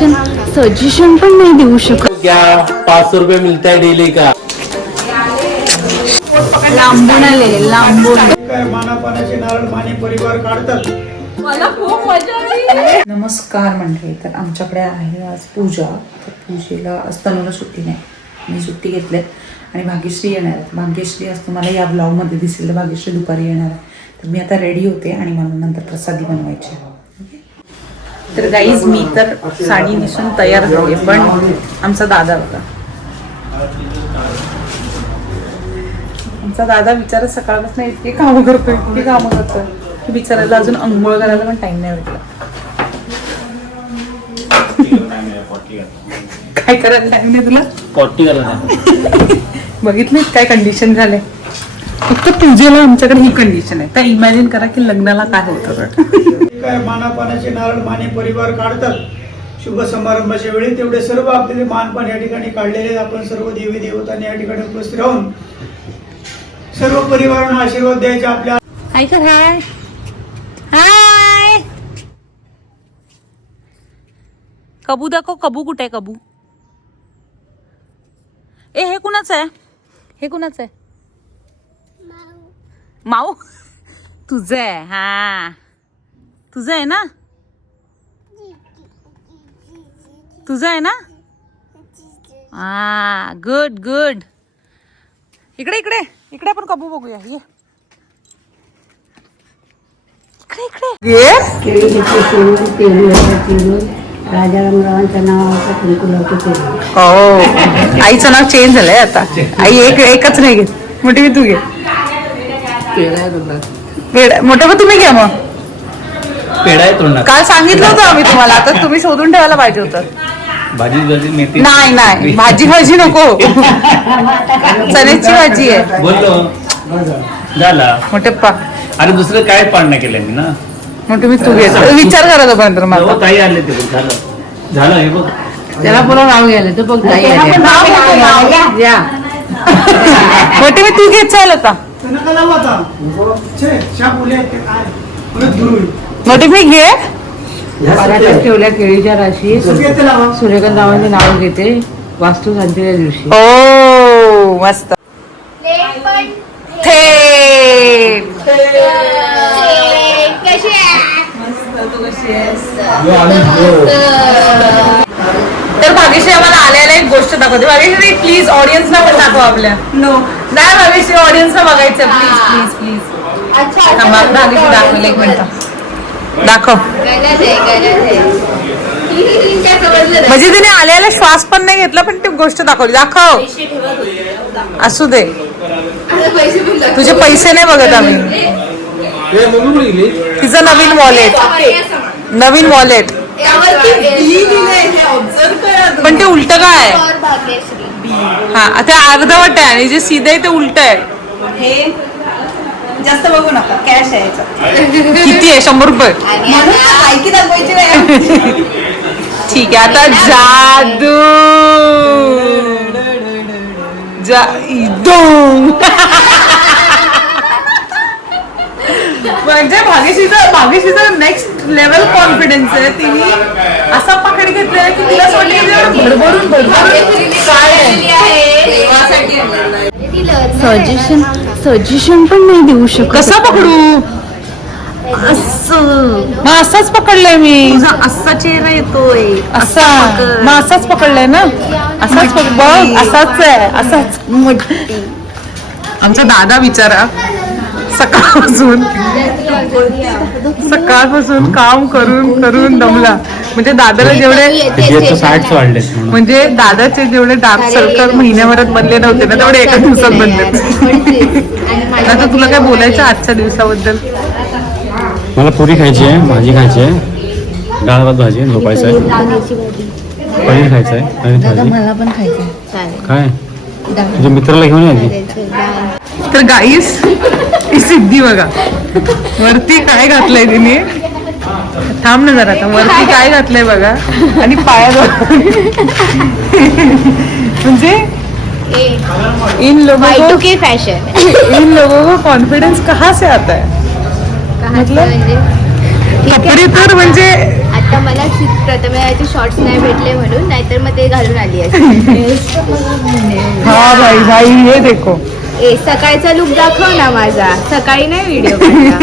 Suggestion पण नाही देऊ शकत. क्या 500 रुपये मिलता है डेली का. लांबून आले लांबून. काय मानापानाचे नारळ माने परिवार काढतात. मला खूप मजा आली. नमस्कार मंडळी. तर आमच्याकडे आहे आज पूजा. तर पूजेला आज तनूला सुट्टी नाही, मी सुट्टी घेतली आणि भाग्यश्री येणार आहे. भाग्यश्री आज तुम्हाला या ब्लॉगमध्ये दिसेल. भाग्यश्री दुपारी येणार आहे. तर मी आता रेडी होते आणि मला नंतर प्रसादी बनवायची. तर गाईज मी तर साडी नेसून तयार झाली, पण आमचा दादा होता. आमचा दादा बिचारा सकाळपासून इतकी कामं करतोय की बिचारायला अजून अंघोळ करायला पण टाइम नाही भेटला. काय करायला टाइम नाही तुला? पॉटी करायला बघितलं काय कंडिशन झाले. फक्त पूजेला आमच्याकडे ही कंडिशन आहे. तर इमॅजिन करा की लग्नाला काय होतं. काय मानापानाचे नारळ माने परिवार काढतात. शुभ समारंभाच्या वेळी तेवढे सर्व आपले मानपान या ठिकाणी काढलेले आहेत. आपण सर्व देवी देवतांनी या ठिकाणी उपस्थित राहून सर्व परिवारांना आशीर्वाद द्यायचे. आपल्या हाय कर हाय हाय. कबू दाखव. कबू कुठे आहे? कबू ए हे कुणाचं आहे? हे कुणाचं आहे? माऊ तुझं आहे. हा तुझं आहे ना? तुझं आहे ना? हा गुड गुड. इकडे इकडे इकडे आपण कबू बघूया. ये इकडे राजारामरावांच्या नावाचा कुंकुलाचं केलं. हो आईचं नाव चेंज झालंय आता. आई एकच नाही घेत. मोठी तू घे. मोठं पण तुम्ही घ्या. मग पेढा आहे तोंडात. काल सांगितलं होतं आम्ही तुम्हाला. आता तुम्ही शोधून ठेवायला पाहिजे होतं. भाजी भाजी मेथी नाही नाही भाजी नको. चण्याची भाजी आहे. बोललो झाला. मोठे पा अरे दुसरं काय पाडणं केलं मी ना. मोठे मी तू घेतो. विचार करा तोपर्यंत मला. ताई आले ते झालं झालं हे बघ. त्याला पुन्हा नाव घ्यायला तो बघ ताई या. मोठे मी तू घेत चाल आता. नका लावू आता. छे मुले आहेत ते काय परत दूर होईल. मोठे मी घे. पराठ्यात ठेवल्या केळीच्या राशी सुर्यते लावा. सूर्यकांतावांचे नाव घेते वास्तू शांतीच्या दिवशी. ओ मस्त. थेट तर भाग्यश्री आम्हाला आल्याला एक गोष्ट दाखवते. भाग्यश्री प्लीज ऑडियन्सला पण दाखव. आपल्या नो नाही भाग्यश्री ऑडियन्सला बघायचं. Please please please. भाग्यश्री दाखवेल. एक मिनिट दाखव. म्हणजे तिने आल्याला श्वास पण नाही घेतला, पण ती गोष्ट दाखवली. दाखव. असू दे. तुझे पैसे नाही बघत आम्ही. तिचं नवीन वॉलेट पण ते उलट काय? हा ते अर्धवट आहे आणि जे सीधे आहे ते उलट आहे. हे जास्त बघू नका. कॅश आहे याचा. किती आहे? 100 रुपये. माहिती दाखवायची नाही. ठीक आहे. आता जादू म्हणजे भाग्यश्रीचं नेक्स्ट लेवल कॉन्फिडन्स आहे. तिने असा पकड घेतलेला की तिला भरभरून सजेशन पण नाही देऊ शकत. कसं पकडू? मग असाच पकडलाय मी. असा चेहरा येतोय. असा मग असाच पकडलाय ना. असाच बघ. असाच आहे. असाच. आमचा दादा बिचारा सकाळपासून काम करून दमला. म्हणजे दादाला जेवढे म्हणजे दादाचे जेवढे डार्क सर्कल महिन्याभरात बनले नव्हते ना, तेवढे एका दिवसात बनले. आता तुला काय बोलायचं आजच्या दिवसाबद्दल? मला पुरी खायची आहे, भाजी खायची आहे, डाळ भात भाजी, झोपायचं आहे, पनीर खायचं आहे, पनीर भाजी. मला पण खायचं काय तुझ्या मित्राला घेऊन ये. तर गाईस ही सिद्धी बघा. वरती काय घातलंय तिने. थांब ना जरा. आता वरती काय घातलंय बघा आणि पायावर म्हणजे इन लोगों को कॉन्फिडेंस कहाँ से आता है? मतलब कपडे तर म्हणजे आता मला प्रथमेचे शॉर्ट्स नाही भेटले म्हणून, नाहीतर मग ते घालून आली असते. हा भाई भाई हे देखो. ए सकाळचा लुक दाखव ना माझा. सकाळी नाही व्हिडिओ काढला.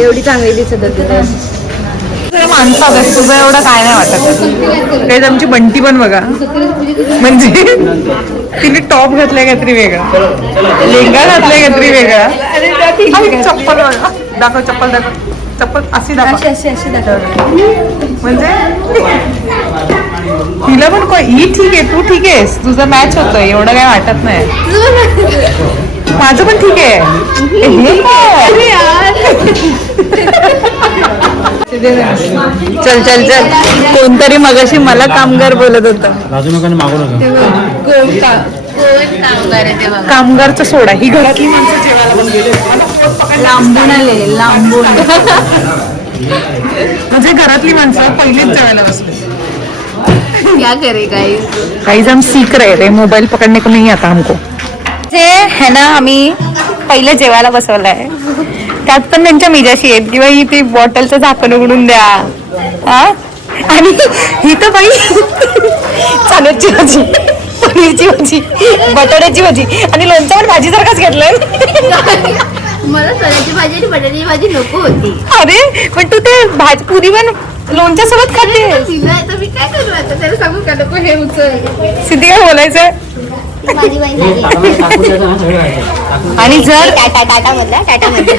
एवढी चांगली दिसत होती तर. माणसं बघ, तुझं एवढं काय नाही वाटत. काही आमची बंटी पण बघा, म्हणजे तिने टॉप घातलाय काहीतरी वेगळा, लेंगा घातलाय काहीतरी वेगळा. आणि चप्पल बघा. दाखव चप्पल, दाखव चप्पल. अशी दाखव, अशी दाखव. म्हणजे तिला पण ही ठीक आहे, तू ठीक आहेस, तुझं मॅच होतोय, एवढं काय वाटत नाही. माझं पण ठीक आहे. हे चल चल चल. कोणतरी मगाशी मला कामगार बोलत होता. राजू नका मागू नका. कामगारचा सोडा, ही घरातली माणसं जेवायला बसलेली. लांबून आले, लांबून. म्हणजे घरातली माणसं पहिलेच जेवायला बसले. क्या करे गाइस हम सीख रहे थे, मोबाईल पकडणे को नहीं आता हमको. जे है ना, आम्ही पहिले जेवायला बसवलंय, त्यात पण त्यांच्या मिजाशी आहेत किंवा ही ती बॉटलचं झाकण उघडून द्या. आणि ही तर बाई चालूची भाजी, पनीरची भाजी, बटाट्याची भाजी आणि लोणचं पण भाजी सारखाच घेतलंय. मला चण्याची भाजी आणि बटाट्याची भाजी नको होती. अरे पण तू ते भाजी पुरी पण लोणच्या सोबत खाते. आता मी काय करू, आता त्याला सांगू का नको हे उचल. सिद्धी काय बोलायचं. माझी बाई आणि जर टाटा मधला टाटा मधला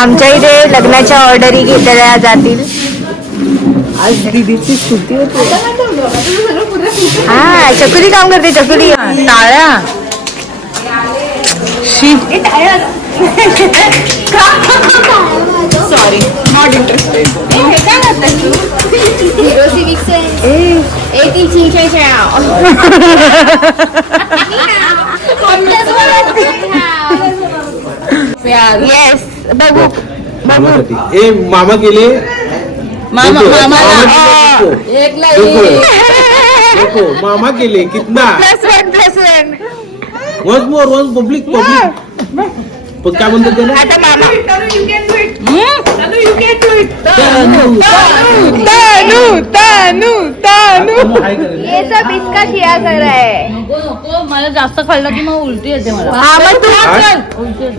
आमच्या इथे लग्नाच्या ऑर्डरी घेतल्या जातील. आज दीदीची स्तुती होती. हा चकुली काम करते, चकुली टाळ्या. Sorry not interested. काय करतेस तू? हिरो सिविक्स ए ती चिंचेच्या येस बघू. ए मामा केले, मामा देखो मामा केले कितना. +1 वन्स मोर, वन्स पब्लिक पण काय म्हणतात त्याला. आता मामा ये सब इसका किया कर रहा है. नको मला जास्त खाल्लं की मग उलटी येते मला.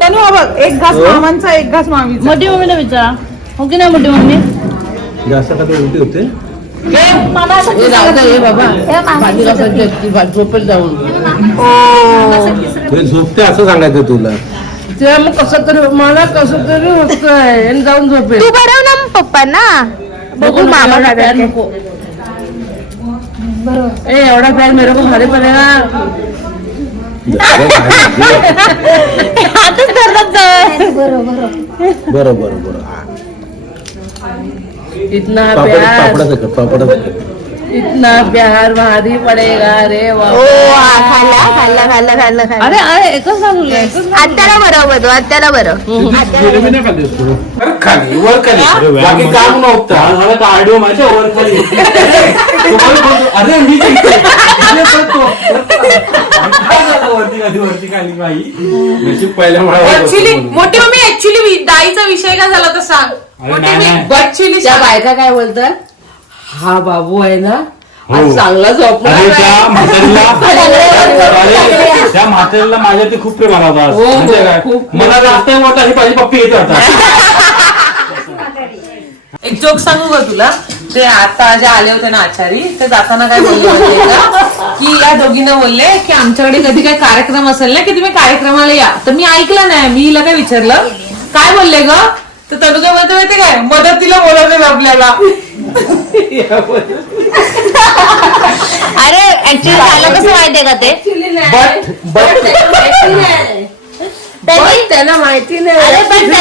तनु हा बघ, एक घास मामांचा, एक घास मामीचा. मोठी मम्मीला विचारा, हो की नाही मोठी मम्मी. जास्त का उलटी होते. झोपेल जाऊन झोपते असं सांगायचं तुला. ते मग कसं तरी मला कसं तरी होतंय जाऊन झोपेल. तू बरं ना पप्पा ना. बघू मामा काय नको. ए एवढा प्यार मेरे को भारी पडेगा. बरं बरं बरं. इतना पापड प्यार, पापड इतना प्यार भारी पडेगा रे. खाल्ला खाल्ला खाल्ला खाल्ला खाल्ला. अरे अरे एकच सांगू. आत्याला बरं बघू, आत्याला बरं. खाली वर खाली बाकी काम नव्हतं. आडिओ माझ्या वर खाली. अरे मी वरती खाली बाई. पहिल्या ऍक्च्युली मोठी मम्मी, ऍक्च्युली दाईचा विषय काय झाला तर सांग. ऍक्च्युली त्या बायका काय बोलतात, हा बाबू आहे ना आज चांगला झोपला. अरे त्या म्हातारीला माझ्या ते खूप प्रेम आला होता. म्हणजे काय, मला जास्त मोठा ही माझी पप्पी येते आता. एक जोक सांगू का तुला. ते आता जे आले होते ना आचारी, ते जाताना काय बोलले होते का, की या दोघींना बोलले की आमच्याकडे कधी काय कार्यक्रम असेल ना की तुम्ही कार्यक्रमाला या. तर मी ऐकलं नाही, मी हिला काय विचारलं काय बोलले ग, तर तनु काय बोलते माहिती काय, मदतीला बोलवते आपल्याला. अरे ऍक्च्युली झालं कसं माहितीये का ते, त्यांना माहिती नाही. अरे पण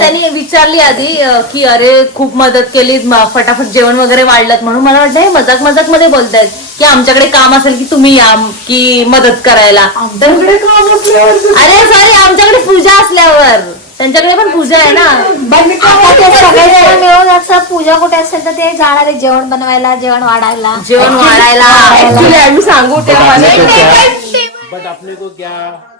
त्यांनी विचारली आधी की अरे खूप मदत केली, फटाफट जेवण वगैरे वाढलं, म्हणून मला वाटतं हे मजाक मजाक मध्ये बोलतायत की आमच्याकडे काम असेल की तुम्ही या की मदत करायला. अरे सॉरी, आमच्याकडे पूजा असल्यावर त्यांच्याकडे पण पूजा आहे ना. सगळेजण मिळून असं पूजा कुठे असेल तर ते जाणार आहे जेवण बनवायला, जेवण वाढायला. ऍक्च्युली आम्ही सांगू तेव्हा बट अपने को क्या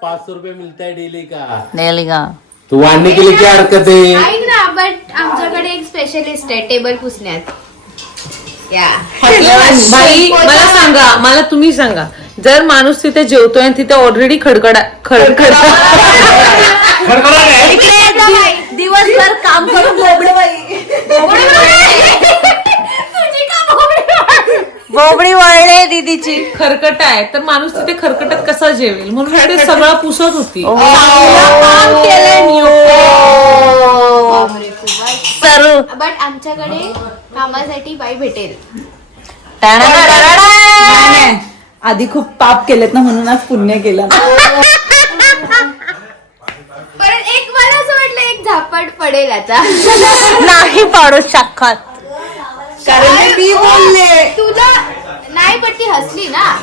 500 रुपये मिलता है डेली का, डेली का तो वाढने के लिए क्या हरकत है. ऐक ना, बट आमच्याकडे एक स्पेशलिस्ट आहे टेबल पुसण्यात. भाई मला तुम्ही सांगा, जर माणूस तिथे जेवतोय आणि तिथे ऑलरेडी दिवसभर काम करून बोबडी वळले दीदीची खरकट आहे, तर माणूस तिथे खरकटत कसा जेवेल, म्हणून ते सगळं पुसत होती. बट आमच्याकडे कामासाठी बाई भेटेल. आधी खूप पाप केलेत ना म्हणून आज पुण्य केलं. परत एक मला असं वाटलं एक झापड पडेल आता. नाही पाडू शकत, कारण मी बोलले. तुला नाही, पण ती हसली ना.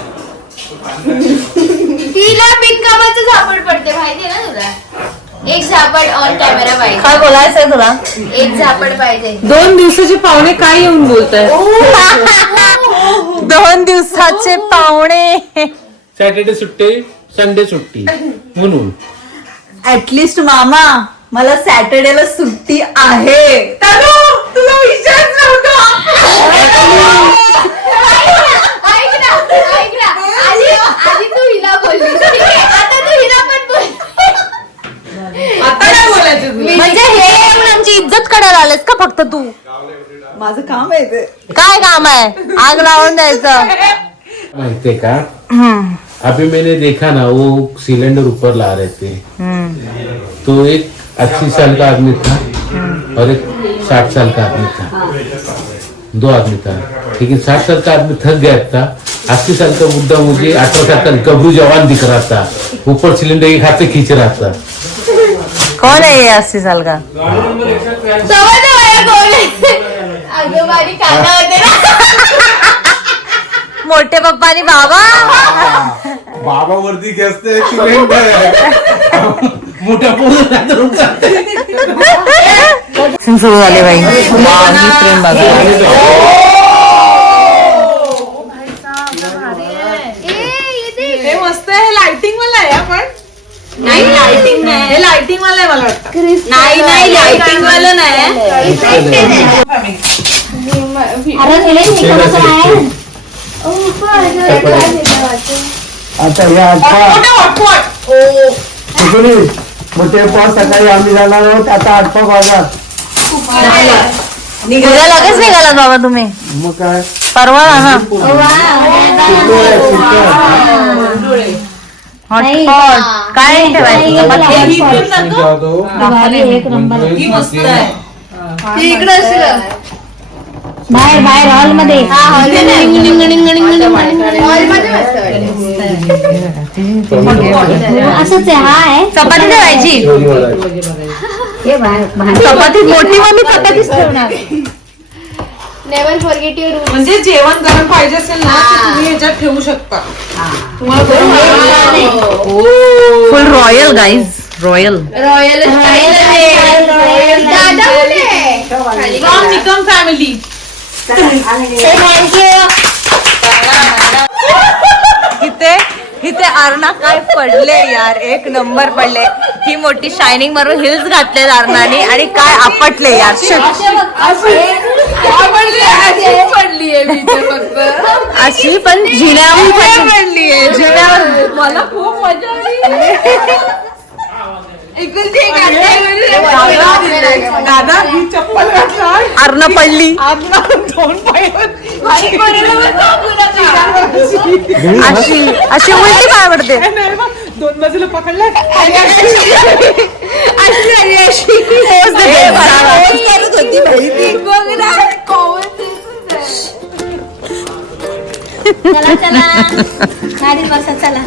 तिला बिनकामाचं झापड पडते माहितीये ना तुला. एक झापड ऑन कॅमेरा पाहिजे. काय बोलायचंय तुला? एक झापड पाहिजे. 2 दिवसाचे पाहुणे काय येऊन बोलताय. 2 दिवसाचे पाहुणे. सॅटर्डे सुट्टी, संडे सुट्टी म्हणून. ऍटलिस्ट मामा मला सॅटर्डेला सुट्टी आहे. तुला विचार ऐक ना. आधी तू हिला बोललीस, ठीक आहे? आता तू हिला पण बोल. आता काय बोलायचं तुला? म्हणजे हे येऊन आमची इज्जत करायला आलेस का फक्त तू? माझं काम आहे ते. काय काम आहे? आग लावून द्यायचं. माहितीये का, अभी मैंने देखा ना, वो सिलेंडर ऊपर ला रहे थे, तो एक 80 साल का आदमी था और एक 60 साल का आदमी था, 2 आदमी था. लेकिन 60 साल का आदमी थक गया था. 80 साल का बुड्ढा मुझे 18 साल का गबरू जवान दिख रहा था, ऊपर सिलेंडर एक हाथ से खींच रहा था. कौन है ये 80 साल का? समज मला कोण आहे? आजोबानी काना होते ना. मोठे पप्पा आणि बाबा. बाबा वरती घेतले मोठ्या सुरू झाले बाई. ही प्रेम बघा. हे मस्त आहे, लाइटिंग वाला आहे. आपण नाही, लाइटिंग नाही, हे लाइटिंग वाला आहे मला वाटतं. नाही लाइटिंग वाला नाही. आता या मोठे पाच सकाळी आम्ही जाणार आहोत. आता 8 वाजता उद्या लगेच निघाला बाबा तुम्ही? मग काय परवा ना हॉटस्पॉट काय ठेवायचं? बाहेर हॉल मध्ये असंच आहे. हा आहे चपाती ठेवायची. चपाती मोठी मम्मी चपातीच ठेवणार. Never forget your room. म्हणजे जेवण गरम पाहिजे असेल ना, तर तुम्ही याच्यात ठेवू शकता. तुम्हाला फुल रॉयल गाईज, रॉयल. रॉयल दादा फ्रॉम निकम फॅमिली. इथे अरुणा काय पडले यार, एक नंबर पडले. ही मोठी शायनिंग मारून हिल्स घातले अरुणाने आणि काय आपटले यार. अशी पण जिन्यावर पडलीये. जिन्यावर मला खूप मजा दादा ही चप्पल घातला, अरुणा पडली. दोन पाय अशी अशी उलटी पाय पडते. 2 बाजूला पकडला. चला गाडीत बसा चला.